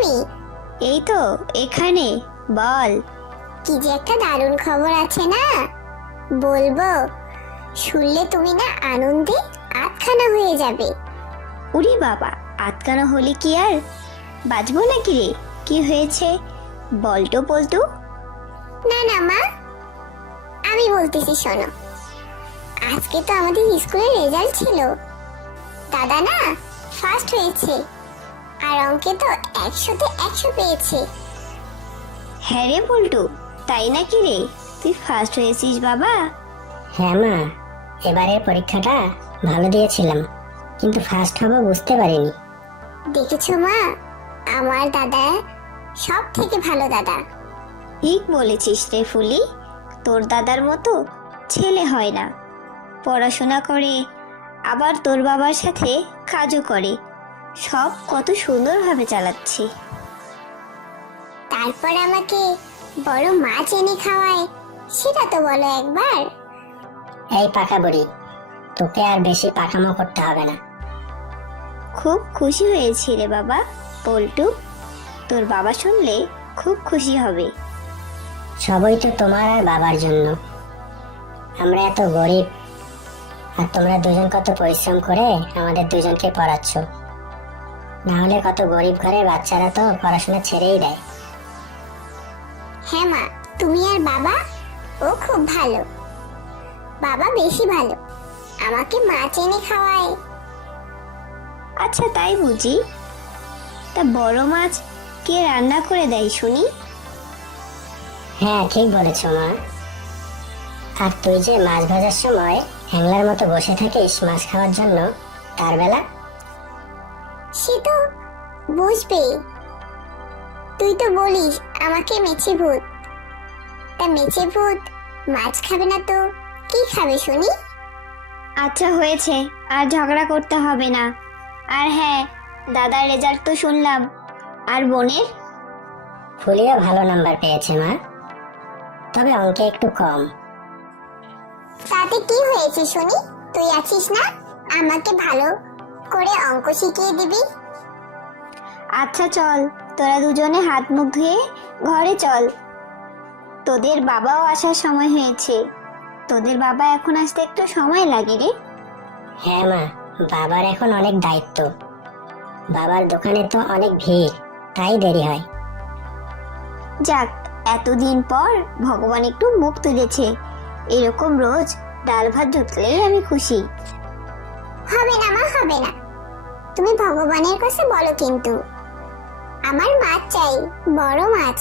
তুমি? এই তো এখানে। বল। কি যে একটা দারুণ খবর আছে না, বলবো? শুনলে তুমি না আনন্দে আটখানা হয়ে যাবে। উরি বাবা, আটকানো হলে কি আর বাঁচবো নাকি রে? কি হয়েছে বলতো বলতো। না না মা, আমি বলতেছি শোনো। আজকে তো আমাদের স্কুলের রেজাল্ট ছিল। দাদা না ফার্স্ট হয়েছে, আর অঙ্কে তো 100-তে 100 পেয়েছে। হ্যাঁ রে বল্টু, তাই নাকি রে? তুই ফার্স্ট হয়েছিস বাবা? হ্যাঁ মা, এবারের পরীক্ষাটা ভালো দিয়েছিলাম, কিন্তু ফার্স্ট হব বুঝতে পারিনি। দেখেছো মা, আমার দাদা সব থেকে ভালো দাদা। ঠিক বলেছিস রে ফুলি, তোর দাদার মতো ছেলে হয় না। পড়াশোনা করে, আবার তোর বাবার সাথে কাজও করে, সব কত সুন্দরভাবে চালাচ্ছি। তারপর আমাকে বড় মাছ এনে খাওয়ায়, সেটা তো বলো একবার। এই পাকা বুড়ি, তোকে আর বেশি পাকামো করতে হবে না। খুব খুশি হয়েছি রে বাবা। পল্টু, তোর বাবা শুনলে খুব খুশি হবে। সবই তো তোমার আর বাবার জন্য। আমরা এত গরিব, আর তোমরা দুজন কত পরিশ্রম করে আমাদের দুজনকে পড়াচ্ছ। না হলে কত গরিব ঘরের বাচ্চারা তো পড়াশোনা ছেড়েই দেয়। হ্যাঁ মা, তুমি আর বাবা ও খুব ভালো। বাবা বেশি ভালো, আমাকে মাছ এনে খাওয়ায়। আচ্ছা তাই বুঝি? তা বড় মাছ কে রান্না করে দেয় শুনি? হ্যাঁ ঠিক বলেছ মা। আর তুই যে মাছ ভাজার সময় হ্যাংলার মতো বসে থাকিস মাছ খাওয়ার জন্য, তার বেলা সে তো বুঝবে। তুই তো বলিস আমাকে মেছে ভূত। তা মেছে ভূত মাছ খাবে না তো কি খাবে শুনি? আচ্ছা হয়েছে, আর ঝগড়া করতে হবে না। আর হ্যাঁ, দাদার রেজাল্ট তো শুনলাম। আর বোনের? ফুলিও ভালো নাম্বার পেয়েছে মা, তবে অঙ্কে একটু কম। তাতে কি হয়েছে শুনি? তুই আছিস না, আমাকে ভালো করে অঙ্ক শিখিয়ে দিবি। আচ্ছা চল, তোরা দুজনে হাত মুখ ধুয়ে ঘরে চল। তোদের বাবাও আসার সময় হয়েছে। তোদের বাবা এখন আসতে একটু সময় লাগে রে। হ্যাঁ মা, বাবার এখন অনেক দায়িত্ব। বাবার দোকানে তো অনেক ভিড়, তাই দেরি হয়। যাক, এতদিন পর ভগবান একটু মুখ তুলেছে। এরকম রোজ ডাল ভাত জুটলেই আমি খুশি। হবে না মা, হবে না। তুমি ভগবানের কাছে বলো, কিন্তু আমার মাছ চাই, বড় মাছ।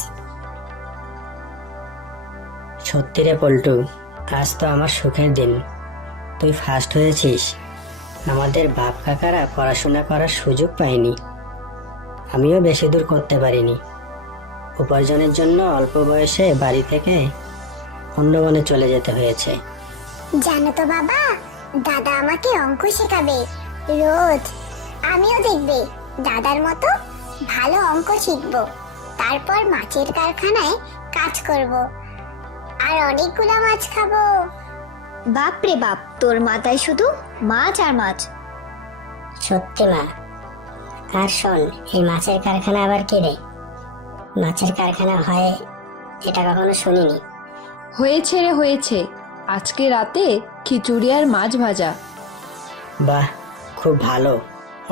সত্যি রে পল্টু, আজ তো আমার সুখের দিন। তুই ফার্স্ট হয়েছিস। আমাদের বাপ কাকারা পড়াশোনা করার সুযোগ পায়নি, আমিও বেশি দূর করতে পারিনি। উপার্জনের জন্য অল্প বয়সে বাড়ি থেকে অন্য বনে চলে যেতে হয়েছে। জানো তো বাবা, দাদা আমাকে অঙ্ক শেখাবে রোজ। আমিও দেখবে দাদার মতো ভালো অঙ্ক শিখবো। তারপর মাছের কারখানায় কাজ করব, আর অনেকগুলো মাছ খাবো। বাপ রে বাপ, তোর মাথায় শুধু মাছ আর মাছ। সত্যি মা। আর শোন, এই মাছের কারখানা আবার কি রে? মাছের কারখানা হয় এটা কখনো শুনিনি। হয়েছে রে হয়েছে, আজকে রাতে খিচুড়ি আর মাছ ভাজা। বাহ, খুব ভালো।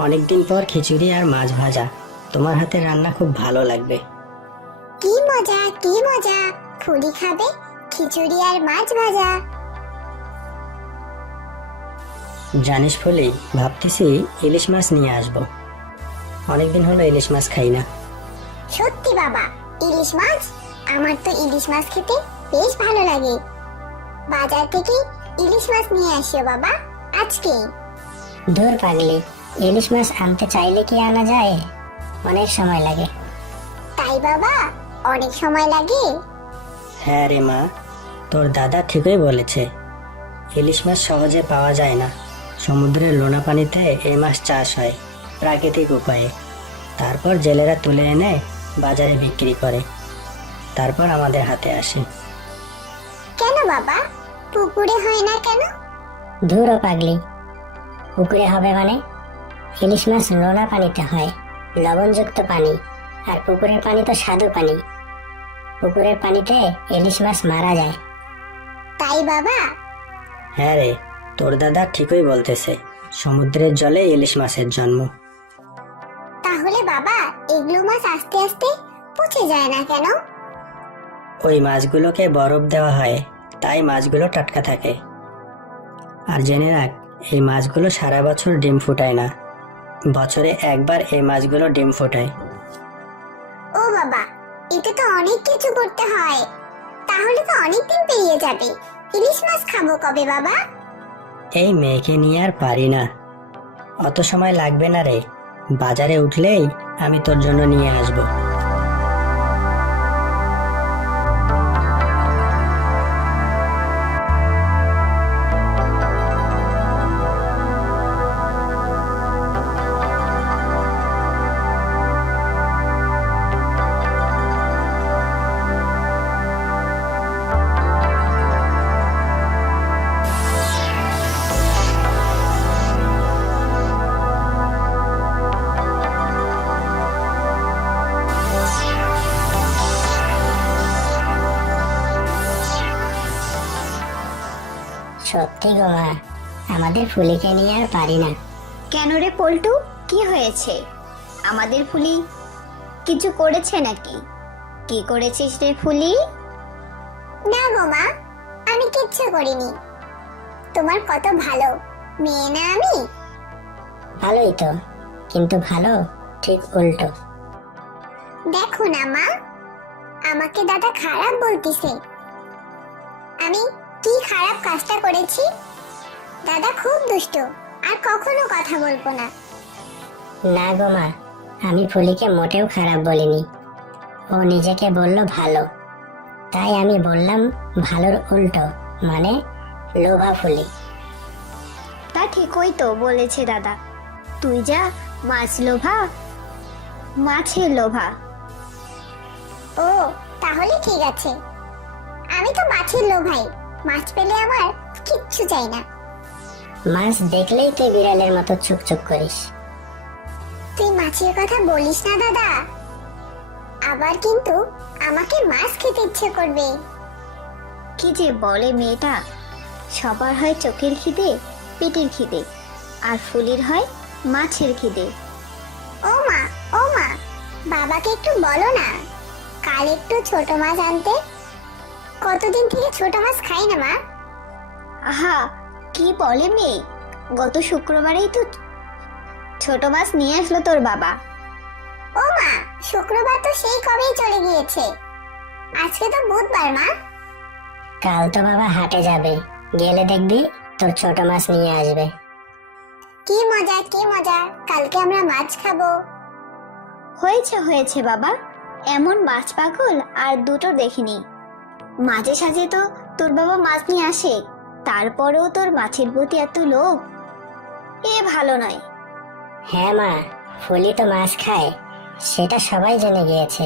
অনেকদিন পর খিচুড়ি আর মাছ ভাজা। তোমার হাতের রান্না খুব ভালো লাগবে। কি মজা, কি মজা! ফুলি খাবে খিচুড়ি আর মাছ ভাজা। জানিস ফুলি, ভাবতেছি ইলিশ মাছ নিয়ে আসবো। অনেকদিন হলো ইলিশ মাছ খাই না। সত্যি বাবা, ইলিশ মাছ? আমার তো ইলিশ মাছ খেতে বেশ ভালো লাগে। বাজার থেকে ইলিশ মাছ নিয়ে আসিও বাবা আজকে। দূর পাগলি, ইলিশ মাছ আনতে চাইলে কি আনা যায়? অনেক সময় লাগে। তাই বাবা, অনেক সময় লাগে? হ্যাঁ রে মা, তোর দাদা ঠিকই বলেছে। ইলিশ মাছ সহজে পাওয়া যায় না। সমুদ্রের লোনা পানিতে এই মাছ চাষ হয় প্রাকৃতিক উপায়ে। তারপর জেলেরা তুলে এনে বাজারে বিক্রি করে, তারপর আমাদের হাতে আসে। কেন বাবা, পুকুরে হয় না কেন? ধুর পাগলি, পুকুরে হবে মানে? ইলিশ মাছ নোনা পানিতে হয়, লবণযুক্ত পানি। আর পুকুরের পানি তো স্বাদু পানি। পুকুরের পানিতে ইলিশ মাছ মারা যায়। তাই বাবা? হ্যাঁ রে, তোর দাদা ঠিকই বলতেছে, সমুদ্রের জলে ইলিশ মাছের জন্ম। তাহলে বাবা এগুলো মাছ আস্তে আস্তে পচে যায় না কেন? ওই মাছগুলোকে বরফ দেওয়া হয়, তাই মাছগুলো টাটকা থাকে। আর জেনে রাখ, এই মাছগুলো সারা বছর ডিম ফোটায় না, বছরে একবার এই মাছগুলো ডিম ফোটায়। ও বাবা, এটা তো অনেক কিছু করতে হয়। তাহলে তো অনেকদিন পেরিয়ে যাবে। ইলিশ মাছ খাবো কবে বাবা? এই মেয়েকে নিয়ে আর পারি না। অত সময় লাগবে না রে, বাজারে উঠলেই আমি তোর জন্য নিয়ে আসবো। সত্যি গো মা, আমাদের ফুলিকে নিয়ে আর পারি না। কেন রে পল্টু, কি হয়েছে? আমাদের ফুলি কিছু করেছে নাকি? কি করেছিস রে ফুলি? না গো মা, আমি কিচ্ছু করিনি। তোমার কত ভালো মেয়ে না আমি? ভালোই তো, কিন্তু ভালো ঠিক উল্টো। দেখো না মা, আমাকে দাদা খারাপ বলতিছে। আমি কি খারাপ কাজটা করেছি? দাদা খুব দুষ্ট, আর কখনো কথা বলবো না। না গো মা, আমি ফুলিকে মোটেও খারাপ বলিনি। ও নিজেকে বলল ভালো, তাই আমি বললাম ভালোর উল্টো, মানে লোভা ফুলি। তা ঠিকই তো বলেছে দাদা, তুই যা মাছ লোভা, মাছের লোভা। ও তাহলে ঠিক আছে, আমি তো মাছের লোভাই। মাছ পেলে আমার কিচ্ছু চাই না। মাছ দেখলেই তুই বিড়ালের মতো চুপ চুপ করিস। তুই মাছের কথা বলিস না দাদা, আবার কিন্তু আমাকে মাছ খেতে ইচ্ছে করবে। কি যে বলে মেয়েটা, সবার হয় চোখের খিদে, পেটের খিদে, আর ফুলির হয় মাছের খিদে। ও মা, ও মা, বাবাকে একটু বলো না কাল একটু ছোট মাছ আনতে। কতদিন থেকে ছোট মাছ খাই না মা। আহা, কি বলে মেয়ে, গত শুক্রবারেই তো ছোট মাছ নিয়ে আসলো তোর বাবা। ও মা, শুক্রবার তো সেই কবেই চলে গিয়েছে। আজকে তো বুধবার মা। কাল তো বাবা হাটে যাবে, গেলে দেখবি তোর ছোট মাছ নিয়ে আসবে। কি মজা, কি মজা, কালকে আমরা মাছ খাবো। হয়েছে হয়েছে বাবা, এমন মাছ পাগল আর দুটো দেখিনি। মাঝে সাঝে তো তোর বাবা মাছ নিয়ে আসে, তারপরেও তোর মাছের প্রতি এত লোভ, এ ভালো নয়। হ্যাঁ মা, ফুলি তো মাছ খায়, সেটা সবাই জেনে গিয়েছে।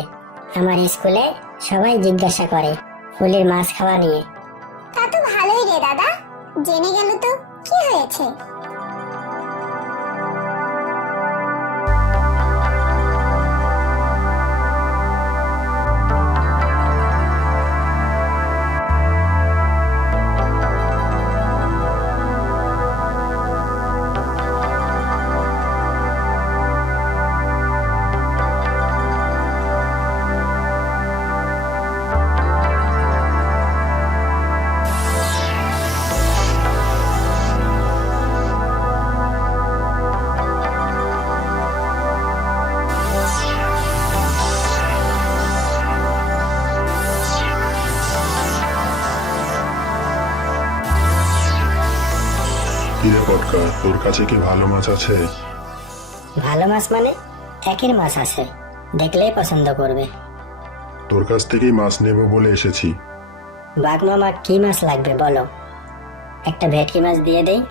আমার স্কুলে সবাই জিজ্ঞাসা করে ফুলির মাছ খাওয়া নিয়ে। তা তো ভালোই রে দাদা, জেনে গেল তো কি হয়েছে। কিরে পটকা, তোর কাছে কি ভালো মাছ আছে? ভালো মাছ মানে একই মাছ আছে, দেখলেই পছন্দ করবে। তোর কাছ থেকেই মাছ নেব বলে এসেছি। বাঘ মামা, কি মাছ লাগবে বলো, একটা ভেটকি মাছ দিয়ে দেই।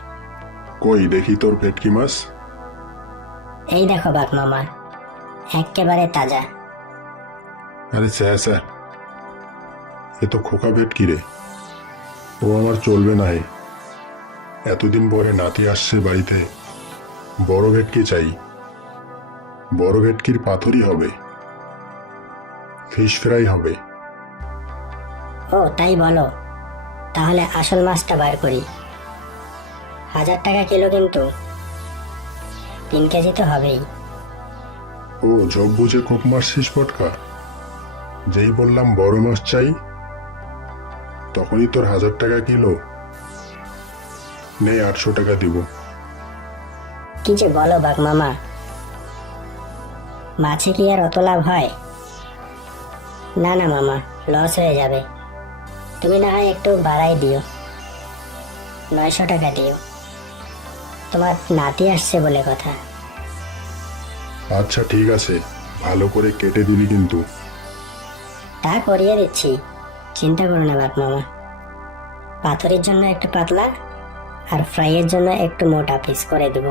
কই দেখি তোর ভেটকি মাছ। এই দেখো বাঘ মামা, একেবারে তাজা। আরে স্যার, এ তো খোকা ভেটকি রে, ও আমার চলবে না। এতদিন পরে নাতি আসছে বাড়িতে, বড় ভেটকি চাই। বড় ভেটকির পাথরই হবে। ফিশ ফ্রাই হবে। ও তাই বলো, তাহলে আসল মাছটা বার করি। 1000 টাকা কিলো, কিন্তু 3 কেজি তো হবেই। ও জব বুঝে কোপ মারছিস পটকা। যেই বললাম বড় মাছ চাই, তখনই তোর 1000 টাকা কিলো। নেই 800 টাকা দিব। কি যে বলো বাঘ মামা, মাছে কি আর অত লাভ হয়? না না মামা, লস হয়ে যাবে। তুমি না হয় একটু বাড়াই দিও, 900 টাকা দিও। তোমার নাতি আসছে বলে কথা। আচ্ছা ঠিক আছে, ভালো করে কেটে দিবি কিন্তু। তা করিয়ে দিচ্ছি, চিন্তা করো না বাঘ মামা। পাথরের জন্য একটু পাতলা আর ফ্রাইয়ের জন্য একটু মোটা পিস করে দেব।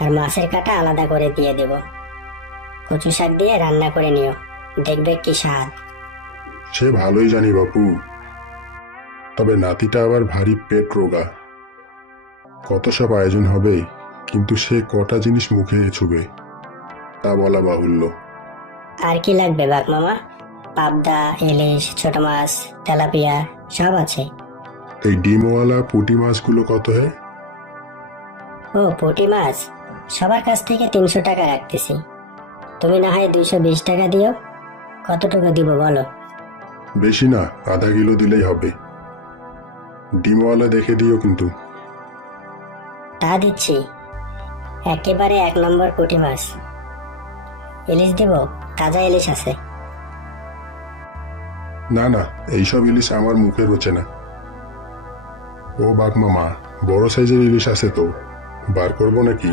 আর মাছের কাটা আলাদা করে দিয়ে দেব। কচু শাক দিয়ে রান্না করে নিও, দেখবে কি স্বাদ। সে ভালোই জানি বাপু, তবে নাতিটা আবার ভারী পেট রোগা। কত সব আয়োজন হবে, কিন্তু সে কটা জিনিস মুখে ছুবে তা বলা বাহুল্য। আর কি লাগবে বাঘ মামা? পাবদা, ইলিশ, ছোট মাছ, তেলাপিয়া সব আছে। এই ডিমওয়ালা পুঁটি মাছগুলো কত হে? ও পুঁটি মাছ সবার কাছ থেকে 300 টাকা রাখতেছি। তুমি না হয় 220 টাকা দিও। কতটুকু দিব বলো? বেশি না, আধা কিলো দিলেই হবে। ডিমওয়ালা দেখে দিও কিন্তু। তা দিচ্ছি, একেবারে 1 নম্বর পুঁটি মাছ। ইলিশ দিব, তাজা ইলিশ আছে। না না, এইসব ইলিশ আমার মুখে রোচে না। ও বাঘ মামা, বড় সাইজের ইলিশ আছে তো, বার করবো নাকি?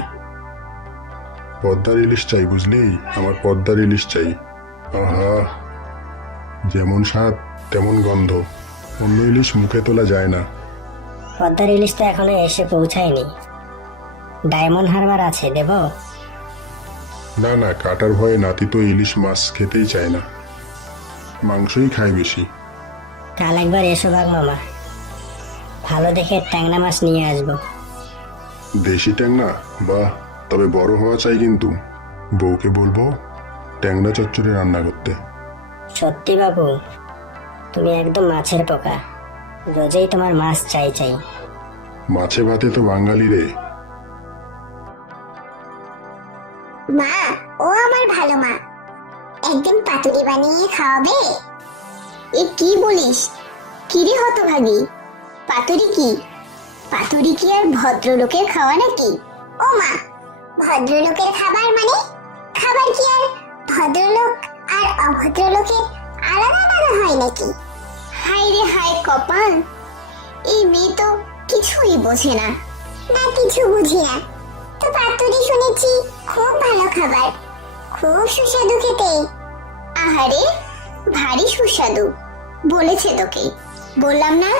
পদ্মার ইলিশ চাই বুঝলি, আমার পদ্মার ইলিশ চাই। আহা, যেমন স্বাদ তেমন গন্ধ, অন্য ইলিশ মুখে তোলা যায় না। পদ্মার ইলিশ তো এখনো এসে পৌঁছায়নি। ডায়মন্ড হারবার আছে, দেব? না না, কাটার ভয়ে নাতি তো ইলিশ মাছ খেতেই চায় না, মাংসই খায় বেশি। কাল একবার এসো বাঘ মামা, ভালো দেখে ট্যাংরা মাছ নিয়ে আসবো। দেশি ট্যাংরা? বাহ, তবে বড় হওয়া চাই কিন্তু। বউকে বলবো ট্যাংরা চচ্চড়ি রান্না করতে। সত্যি বাবু, তুমি একদম মাছের পোকা। রোজেই তোমার মাছ চাই চাই। মাছে ভাতে তো বাঙালি রে। মা, ও আমার ভালো মা, একদিন পাতুরি বানিয়ে খাওয়াবে? এ কি বলিস? কিরে হতভাগী, পাতুরি কি? পাতুরি কি আর ভদ্রলোকের খাওয়া নাকি? ও মা, ভদ্রলোকের খাবার মানে? খাবার কি আর ভদ্রলোক আর অভদ্রলোকের আলাদা আলাদা হয় নাকি? হায় রে হায় কপাল, এই মেয়ে তো কিছুই বোঝে না। না, কিছু বুঝি না তো। পাতুরি শুনেছি খুব ভালো খাবার, খুব সুস্বাদু খেতে। আহারে, ভারী সুস্বাদু বলেছে তোকে। বললাম না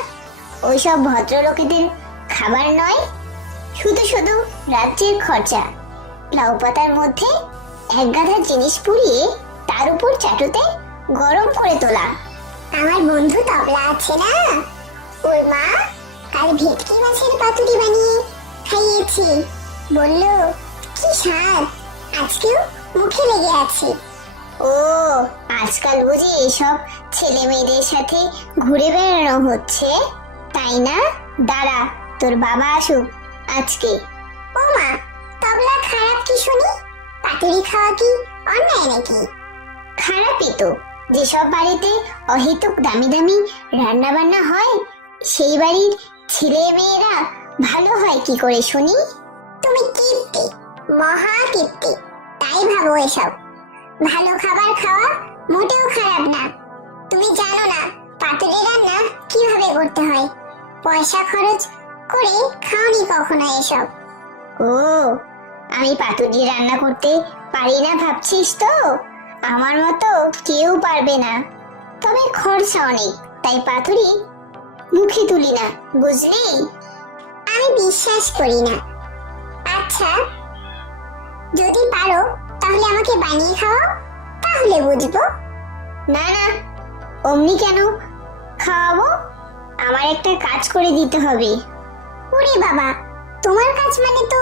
ওইসব ভদ্রলোকেদের খাবার নয়, শুধু শুধু রাজ্যের খরচা। লাউ পাতার মধ্যে এক গাদা জিনিস পুড়িয়ে তার উপর চাটুতে গরম করে তোলা। আমার বন্ধু তবলা আছে না, ওর মা কাল ভেটকি মাছের পাতুরি বানিয়ে খাইয়েছি। বললো কি স্বাদ, আজকেও মুখে লেগে আছে। ও, আজকাল বুঝি এসব ছেলে মেয়েদের সাথে ঘুরে বেড়ানো হচ্ছে, তাই না? দাঁড়া, তোর বাবা আসুক আজকে। ও মা, তবলা খারাপ কি শুনি? পাতুরি খাওয়া কি অন্যায় নাকি? খারাপই তো। যেসব বাড়িতে অহেতুক দামি দামি রান্না বান্না হয়, সেই বাড়ির ছেলে মেয়েরা ভালো হয় কি করে শুনি? তুমি কীর্তি, মহা কীর্তি, তাই ভাবো এসব। ভালো খাবার খাওয়া মোটেও খারাপ না। তুমি জানো না পাতুরি রান্না কিভাবে করতে হয়? পয়সা খরচ করে খাওনি কখনো এসব? ও, আমি পাতুরি রান্না করতে পারি না ভাবছিস তো? আমার মতো কেউ পারবে না, তবে খরচা অনেক, তাই পাতুরি মুখে তুলি না, বুঝলি? আমি বিশ্বাস করি না। আচ্ছা, যদি পারো তাহলে আমাকে বানিয়ে খাওয়াও, তাহলে বুঝবো। না না, অমনি কেন খাওয়াবো? আমার একটা কাজ করে দিতে হবে। ওরে বাবা, তোমার কাজ মানে তো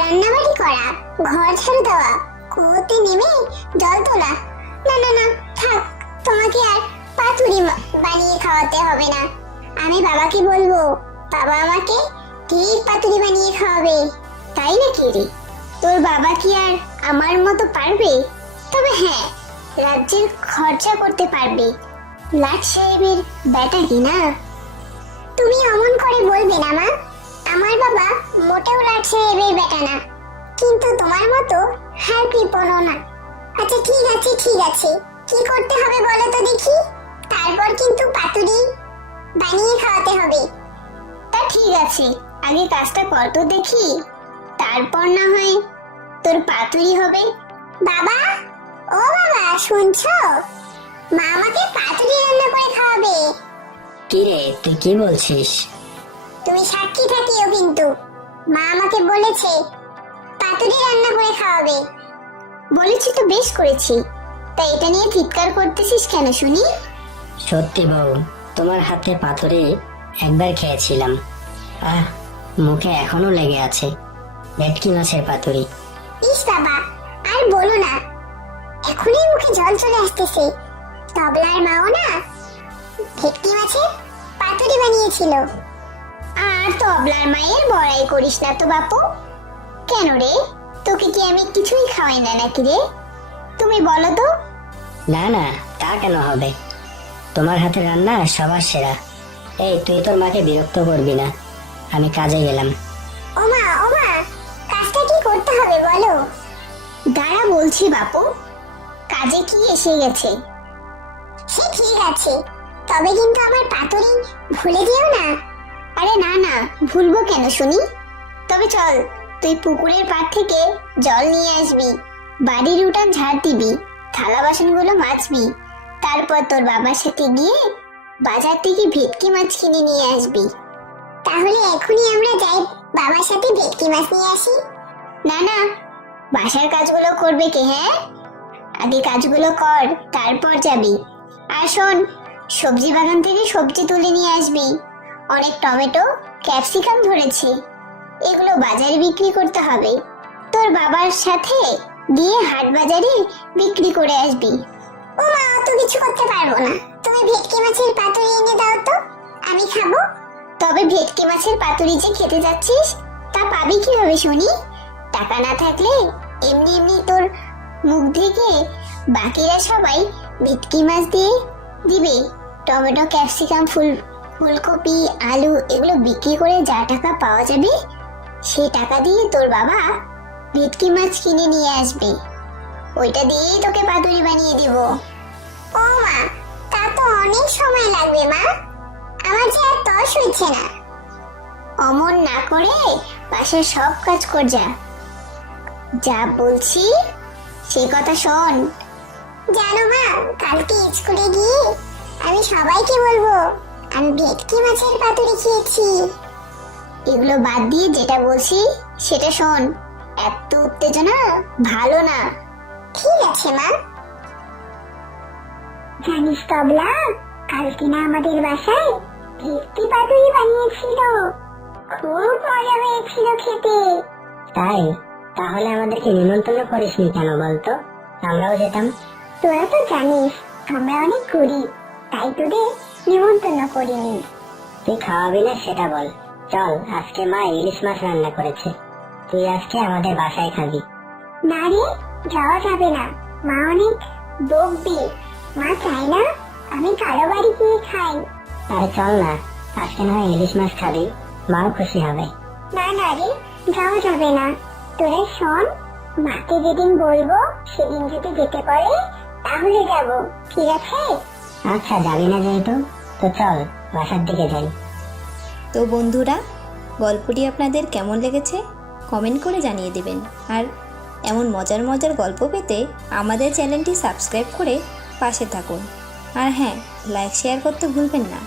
রান্নাবাড়ি করা, ঘর ঝাড়ু দেওয়া, কুয়োতে নেমে জল তোলা, না না না, থাক, তোমাকে আর পাতুরি বানিয়ে খাওয়াতে হবে না। আমি বাবাকে বলবো, বাবা আমাকে ঠিক পাতুরি বানিয়ে খাওয়াবে। তাই নাকি রে? তোর বাবা কি আর আমার মতো পারবে? তবে হ্যাঁ, রাজ্যের খরচা করতে পারবে। লাট সাহেবের বেটা কি না? তুমি অমন করে বলবে না মা। আমার বাবা মোটেও লাট সাহেবের বেটা না, কিন্তু তোমার মতো হার কৃপণও না। আচ্ছা ঠিক আছে ঠিক আছে, কি করতে হবে বলো তো দেখি, তারপর কিন্তু পাতুরি বানিয়ে খাওয়াতে হবে। তা ঠিক আছে, আগে কাজটা কর তো দেখি, তারপর না হয় তোর পাতুরি হবে। বাবা, ও বাবা, শুনছো? মা আমাকে পাতুরি রান্না করে খাওয়াবে। কি রে, তুই কি বলছিস? তুমি সাক্ষী থাকিও কিন্তু, মা আমাকে বলেছে পাতুরি রান্না করে খাওয়াবে। বলেছি তো বেশ করেছি, তা এটা নিয়ে চিৎকার করতেছিস কেন শুনি? সত্যি বউ, তোমার হাতে পাথরে একবার খেয়েছিলাম, আহ, মুখে এখনো লেগে আছে। ভেটকি মাছের পাতুরি। ইস বাবা, আর বলো না, এখনই মুখে জল চলে আসতেছে। তবলার মাও না ভেটকি মাছের পাতুরি বানিয়েছিল। আর তবলার মায়ের বড়াই করিস না তো বাপু। কেন রে, তোকে কি আমি কিছুই খাওয়াই না নাকি রে? তুমি বলো তো। না না, তা কেন হবে? তোমার হাতে রান্না সবার সেরা। এই, তুই তোর মাকে বিরক্ত করবি না, আমি কাজে গেলাম। ওমা ওমা, কাজটা কি করতে হবে বলো? দাঁড়া বলছি বাপু, কাজে কি এসে গেছে। সে ঠিক আছে, তবে কিন্তু আমার পাতুরি ভুলে দিও না। আরে না না, ভুলবো কেন শুনি। তবে চল, তুই পুকুরের পাড় থেকে জল নিয়ে আসবি, বাড়ির উঠান ঝাড় দিবি, থালা বাসনগুলো মাজবি, তারপর তোর বাবার সাথে গিয়ে বাজার থেকে ভেটকি মাছ কিনে নিয়ে আসবি। তাহলে এখনই আমরা যাই বাবার সাথে ভেটকি মাছ নিয়ে আসি। না না, বাসার কাজগুলো করবে কে? হ্যাঁ, আগে কাজগুলো কর, তারপর যাবি। আর শোন, সবজি বাগান থেকে সবজি তুলে নিয়ে আসবি। অনেক টমেটো, ক্যাপসিকাম ধরেছে, এগুলো বাজারে বিক্রি করতে হবে। তোর বাবার সাথে গিয়ে হাট বাজারে বিক্রি করে আসবি। ও মা, অত কিছু করতে পারবো না, তুমি ভেটকি মাছের পাতুরি এনে দাও তো, আমি খাবো। তবে ভেটকি মাছের পাতুরি যে খেতে যাচ্ছিস, তা পাবি কিভাবে শুনি? টাকা না থাকলে এমনি এমনি তোর মুখ থেকে বাকিরা সবাই ভেটকি মাছ দিয়ে দিবে। টমেটো, ক্যাপসিকাম, ফুলকপি, আলু এগুলো বিক্রি করে যা টাকা পাওয়া যাবে, সেই টাকা দিয়ে তোর বাবা ভেটকি মাছ কিনে নিয়ে আসবে। ওইটা দিয়েই তোকে পাতুরি বানিয়ে দেব। ও মা, তা তো অনেক সময় লাগবে মা, আমার যে আর তর সইছে না। অমন না করে বাসার সব কাজ কর, যা যা বলছি সে কথা শোন। জানো মা, কালকে স্কুলে গিয়ে আমি সবাইকে বলবো আমি ভেটকি মাছের পাতুরি খেয়েছি। এগুলো বাদ দিয়ে যেটা বলছি সেটা শোন, এত উত্তেজনা ভালো না। ঠিক আছে মা। জানিস তবলা, কালকে না আমাদের বাসায় ভেটকি পাতুরি বানিয়েছিল, খুব মজা হয়েছিল খেতে। তাই? তাহলে আমাদেরকে নিমন্ত্রণ করিসনি কেন বলতো, আমরাও যেতাম। তোরা তো জানিস আমরা অনেক গরিব, তাই তোদের নিমন্ত্রণ করিনি। তুই খাওয়াবি না সেটা বল। চল, আজকে মা ইলিশ মাছ রান্না করেছে, তুই আজকে আমাদের বাসায় খাবি। না রে, যাওয়া যাবে না, মা অনেক বকবে। মা চায় না আমি কারো বাড়ি গিয়ে খাই। আরে চল না, আজকে না হয় ইলিশ মাছ খাবি, মাও খুশি হবে। না না রে, যাওয়া যাবে না। তোরা শোন, মাকে যেদিন বলবো সেদিন যদি যেতে পারে তাহলে যাব, ঠিক আছে? আচ্ছা, যাবি না যেহেতু, তো চল বাসার দিকে যাই। তো বন্ধুরা, গল্পটি আপনাদের কেমন লেগেছে কমেন্ট করে জানিয়ে দেবেন। আর এমন মজার মজার গল্প পেতে আমাদের চ্যানেলটি সাবস্ক্রাইব করে পাশে থাকুন। আর হ্যাঁ, লাইক শেয়ার করতে ভুলবেন না।